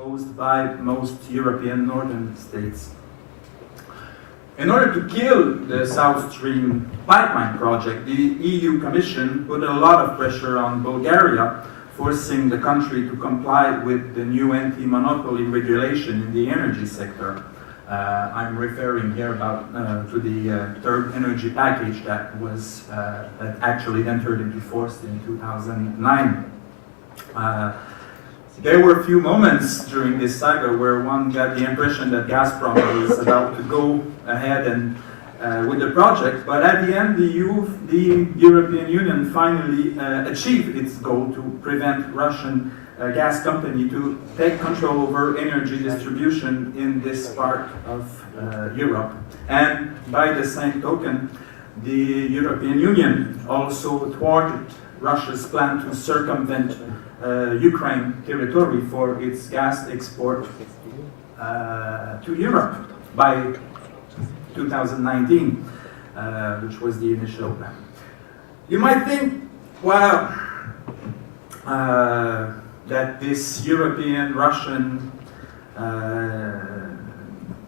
opposed by most European northern states. In order to kill the South Stream pipeline project, the EU Commission put a lot of pressure on Bulgaria, forcing the country to comply with the new anti-monopoly regulation in the energy sector. I'm referring here to the third energy package that actually entered into force in 2009. There were a few moments during this saga where one got the impression that Gazprom was about to go ahead and with the project, but at the end, the European Union finally achieved its goal to prevent Russian gas company to take control over energy distribution in this part of Europe. And by the same token, the European Union also thwarted Russia's plan to circumvent Ukraine territory for its gas export to Europe by 2019, which was the initial plan. You might think, well, that this European-Russian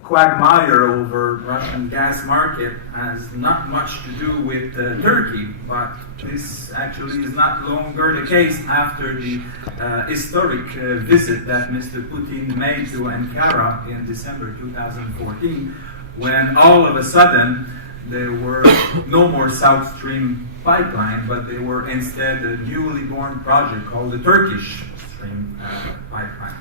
quagmire over Russian gas market has not much to do with Turkey, but this actually is not longer the case after the historic visit that Mr. Putin made to Ankara in December 2014, when all of a sudden there were no more South Stream pipeline, but they were instead a newly born project called the Turkish Stream pipeline.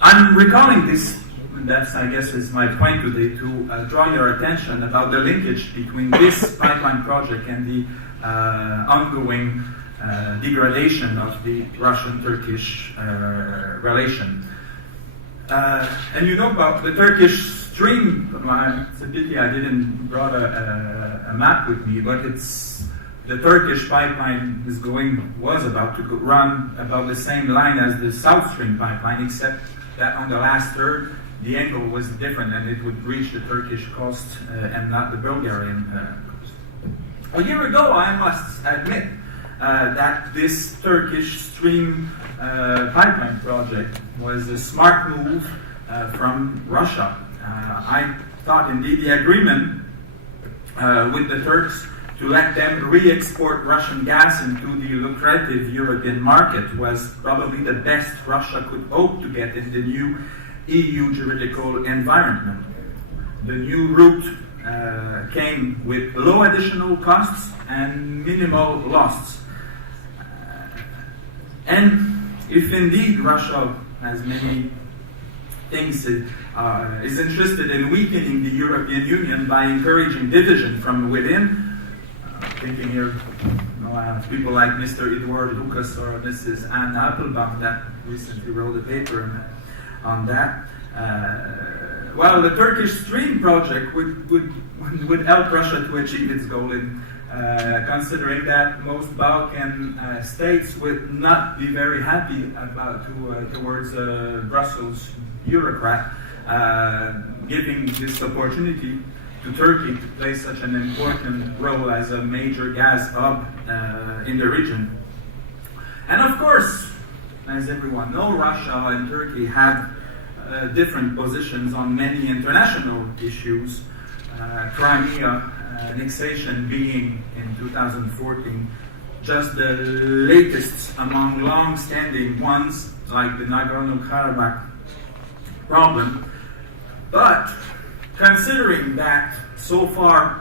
I'm recalling this, that's I guess is my point today, to draw your attention about the linkage between this pipeline project and the ongoing degradation of the Russian-Turkish relation. And you know about the Turkish Stream, it's a pity I didn't brought a map with me, but it's the Turkish pipeline was about to run about the same line as the South Stream pipeline, except that on the last third, the angle was different and it would reach the Turkish coast and not the Bulgarian coast. A year ago, I must admit that this Turkish Stream pipeline project was a smart move from Russia. I thought indeed the agreement with the Turks to let them re-export Russian gas into the lucrative European market was probably the best Russia could hope to get in the new EU juridical environment. The new route came with low additional costs and minimal loss. And if indeed Russia, as many things, is interested in weakening the European Union by encouraging division from within, thinking here, people like Mr. Edward Lucas or Mrs. Anne Applebaum that recently wrote a paper on that. Well, the Turkish Stream project would help Russia to achieve its goal in considering that most Balkan states would not be very happy towards Brussels bureaucrat giving this opportunity to Turkey to play such an important role as a major gas hub in the region. And of course, as everyone knows, Russia and Turkey have different positions on many international issues, Crimea annexation being in 2014 just the latest among long-standing ones, like the Nagorno-Karabakh problem. But considering that so far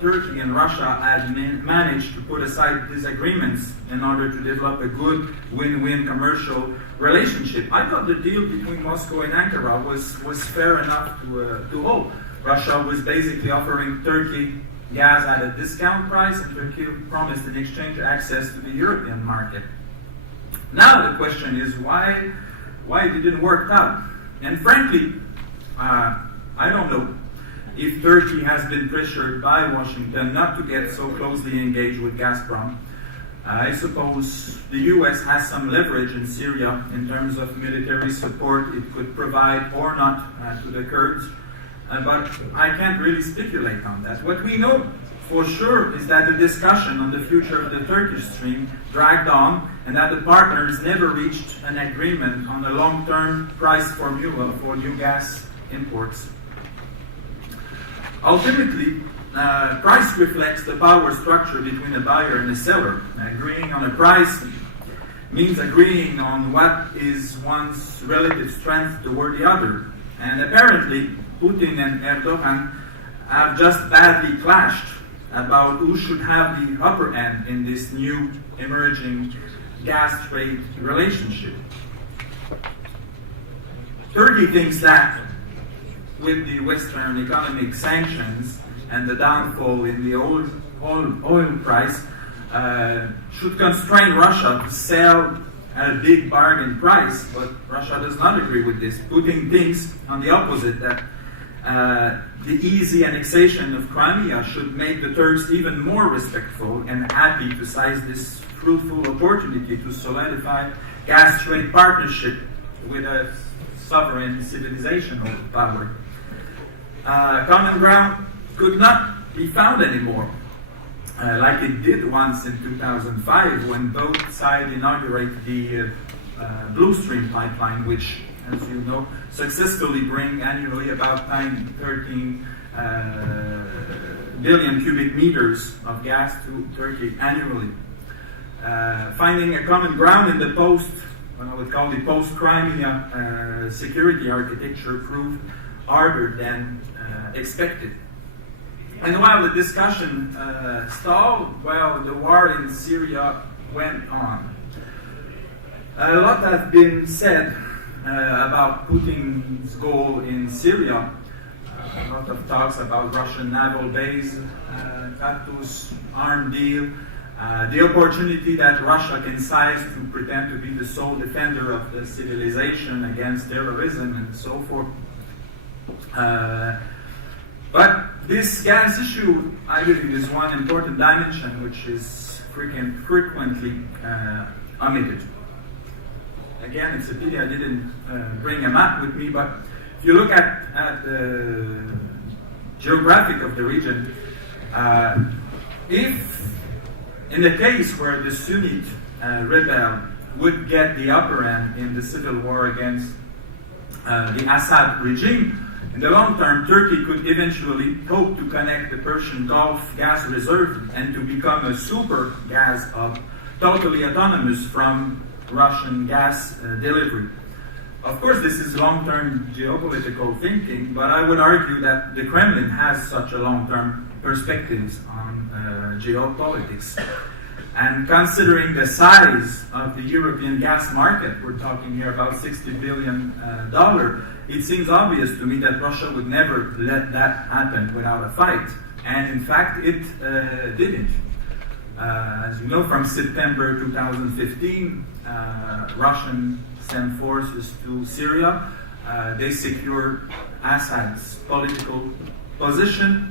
Turkey and Russia had managed to put aside disagreements in order to develop a good win-win commercial relationship, I thought the deal between Moscow and Ankara was fair enough to hold. Russia was basically offering Turkey gas at a discount price, and Turkey promised in exchange access to the European market. Now the question is why it didn't work out. And frankly, I don't know if Turkey has been pressured by Washington not to get so closely engaged with Gazprom. I suppose the US has some leverage in Syria in terms of military support it could provide or not to the Kurds, but I can't really speculate on that. What we know for sure is that the discussion on the future of the Turkish stream dragged on and that the partners never reached an agreement on a long-term price formula for new gas imports. Ultimately, price reflects the power structure between a buyer and a seller. Agreeing on a price means agreeing on what is one's relative strength toward the other. And apparently, Putin and Erdogan have just badly clashed about who should have the upper end in this new emerging gas trade relationship. Turkey thinks that with the Western economic sanctions and the downfall in the oil price, should constrain Russia to sell at a big bargain price, but Russia does not agree with this. Putin thinks, on the opposite, that the easy annexation of Crimea should make the Turks even more respectful and happy to seize this fruitful opportunity to solidify gas trade partnership with a sovereign civilizational power. Common ground could not be found anymore, like it did once in 2005 when both sides inaugurated the Blue Stream pipeline, which, as you know, successfully bring annually about 13 billion cubic meters of gas to Turkey annually. Finding a common ground in the what I would call the post-Crimea security architecture proved harder than expected. And while the discussion stalled, the war in Syria went on. A lot has been said about Putin's goal in Syria. A lot of talks about Russian naval base, Tartus arm deal, the opportunity that Russia can seize to pretend to be the sole defender of the civilization against terrorism and so forth. But this gas issue, I believe, is one important dimension which is frequently omitted. Again, it's a pity I didn't bring a map with me, but if you look at the geographic of the region, if in the case where the Sunnite rebel would get the upper end in the civil war against the Assad regime, in the long term, Turkey could eventually hope to connect the Persian Gulf gas reserve and to become a super gas hub, totally autonomous from Russian gas delivery. Of course, this is long-term geopolitical thinking, but I would argue that the Kremlin has such a long-term perspectives on geopolitics. And considering the size of the European gas market, we're talking here about $60 billion, it seems obvious to me that Russia would never let that happen without a fight. And in fact, it didn't. As you know, from September 2015, Russian sent forces to Syria. They secured Assad's political position.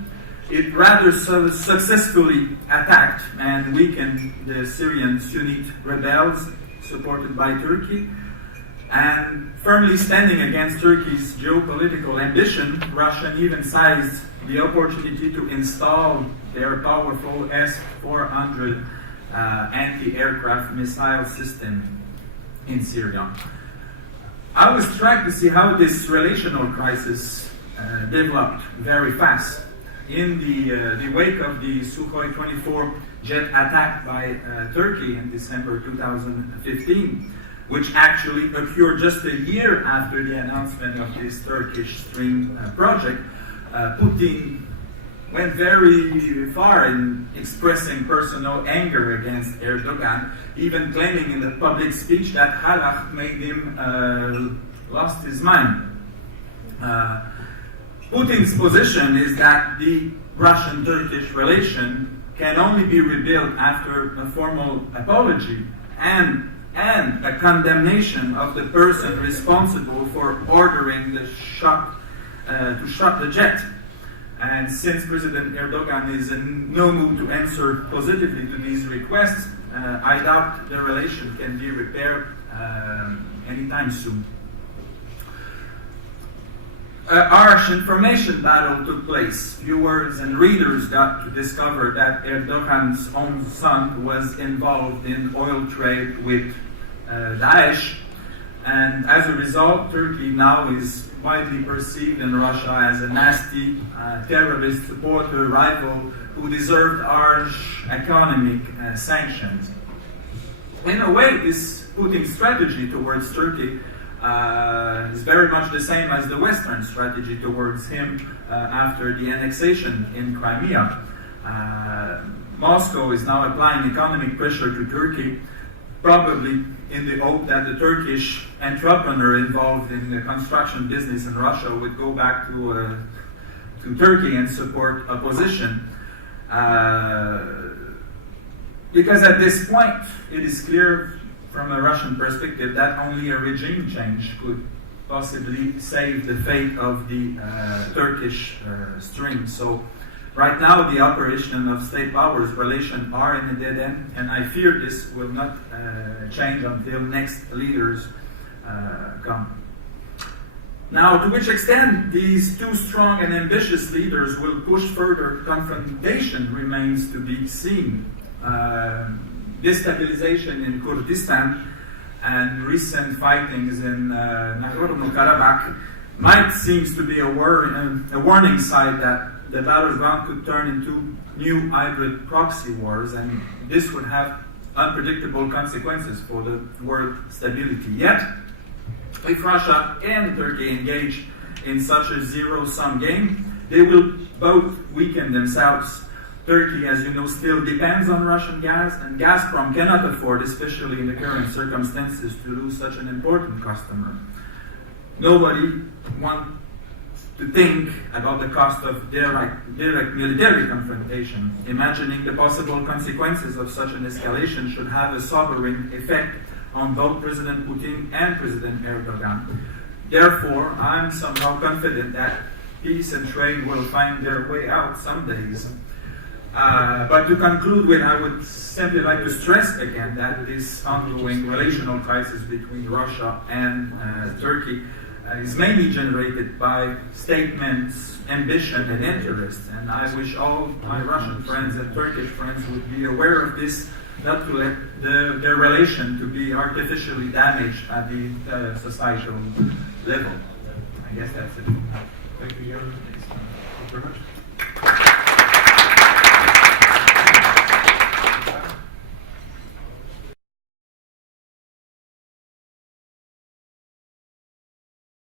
It rather successfully attacked and weakened the Syrian Sunnite rebels supported by Turkey. And firmly standing against Turkey's geopolitical ambition, Russia even seized the opportunity to install their powerful S-400 anti-aircraft missile system in Syria. I was struck to see how this relational crisis developed very fast. In the wake of the Sukhoi 24 jet attack by Turkey in December 2015, which actually occurred just a year after the announcement of this Turkish stream project, Putin went very far in expressing personal anger against Erdogan, even claiming in the public speech that Halak made him lost his mind. Putin's position is that the Russian-Turkish relation can only be rebuilt after a formal apology and a condemnation of the person responsible for ordering the to shot the jet. And since President Erdogan is in no mood to answer positively to these requests, I doubt the relation can be repaired anytime soon. harsh information battle took place. Viewers and readers got to discover that Erdogan's own son was involved in oil trade with Daesh, and as a result, Turkey now is widely perceived in Russia as a nasty terrorist supporter rival who deserved harsh economic sanctions. In a way, this Putin strategy towards Turkey is very much the same as the Western strategy towards him after the annexation in Crimea. Moscow is now applying economic pressure to Turkey, probably in the hope that the Turkish entrepreneur involved in the construction business in Russia would go back to Turkey and support opposition. Because at this point, it is clear from a Russian perspective that only a regime change could possibly save the fate of the Turkish stream. So right now, the operation of state powers relations are in a dead end, and I fear this will not change until next leaders come. Now, to which extent these two strong and ambitious leaders will push further confrontation remains to be seen. Destabilization in Kurdistan and recent fightings in Nagorno-Karabakh might seem to be a warning sign that the battleground could turn into new hybrid proxy wars, and this would have unpredictable consequences for the world stability. Yet, if Russia and Turkey engage in such a zero-sum game, they will both weaken themselves. Turkey, as you know, still depends on Russian gas, and Gazprom cannot afford, especially in the current circumstances, to lose such an important customer. Nobody wants to think about the cost of direct military confrontation. Imagining the possible consequences of such an escalation should have a sobering effect on both President Putin and President Erdogan. Therefore, I'm somehow confident that peace and trade will find their way out some days. But to conclude with, I would simply like to stress again that this ongoing relational crisis between Russia and Turkey is mainly generated by statements, ambition, and interest. And I wish all my Russian friends and Turkish friends would be aware of this, not to let their relation to be artificially damaged at the societal level. I guess that's it. Thank you, Yann. Thank you very much.